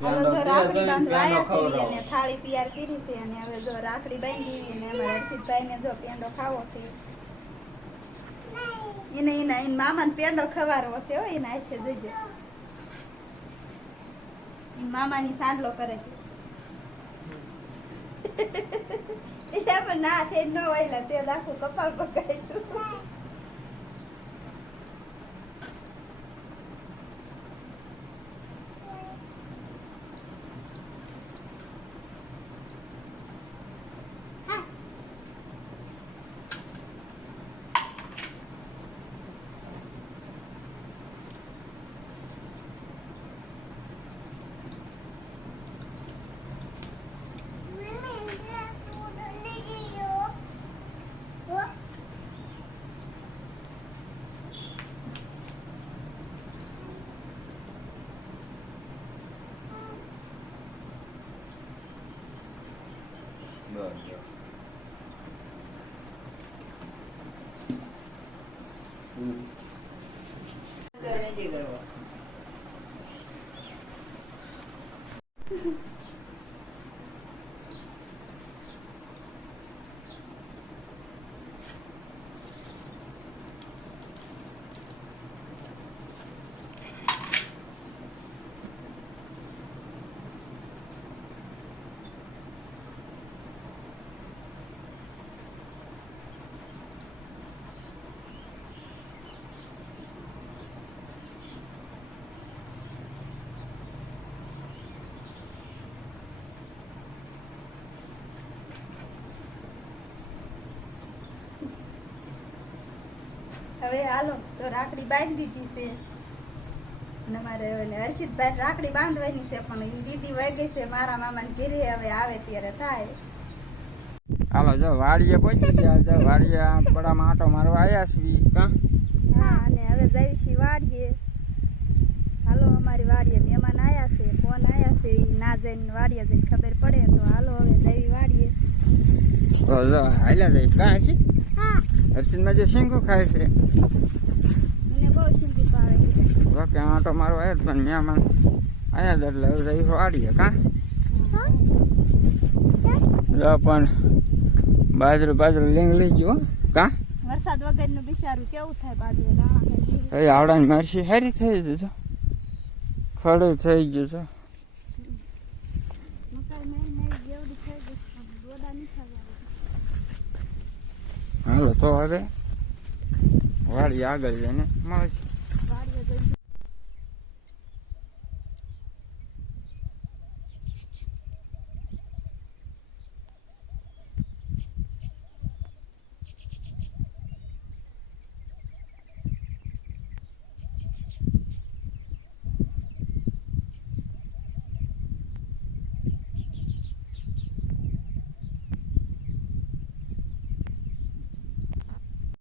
હવે જો રાખડી બાંધવા આવ્યા છીએ અને થાળી તૈયાર કરી છે અને હવે જો રાખડી બાંધી અને અમારા હર્ષિતભાઈને જો પેંડો ખાવો છે. એને એના એના મામાને પેંડો ખવારવો છે હો એના હાથે જોઈજો. મામાની સાંડલો કરે છે. પણ ના છે ન હોય તે આખું કપાળ પકાયું બસ જો. હવે હાલો તો રાખડી બાંધી દીધી છે. અને મારે હર્ષિતભાઈ રાખડી બાંધવાની છે પણ દીદી વહી ગઈ છે મારા મામાને ઘેરે હવે આવે ત્યારે થાય. હાલો જો વાડીએ પહોંચી ગયા જો વાડીએ પડામાં આટો મારવા આવ્યા છીએ. કા હા અને હવે જઈશી વાડીએ. હાલો અમારી વાડીએ મહેમાન આવ્યા છે ફોન આવ્યા છે એ ના જઈને વાડીએ જઈને ખબર પડે તો હાલો હવે જઈ વાડીએ. તો જો હાલ્યા જઈ કાં છે હર્ષિતમાં જે શીંગું ખાય છે. એને બહુ તો મારો આવ્યો પણ મેં આવ્યા હતા એટલે હવે જઈ વાડીએ કાં? જો પણ બાજરું બાજરું લીંગ લઈ ગયો કાં? વરસાદ વગરનું બિચારું કેવું થાય બાજુ દાણા એ આવડાની મારસી હારી થઈ ગઈ છે ખડે થઈ ગયું છે. મકાઈ નહીં નહીં જેવડી થઈ ગઈ દોડા નહીં થવા હાલો તો હવે વાડી આગળ જઈને વાડીએ જઈને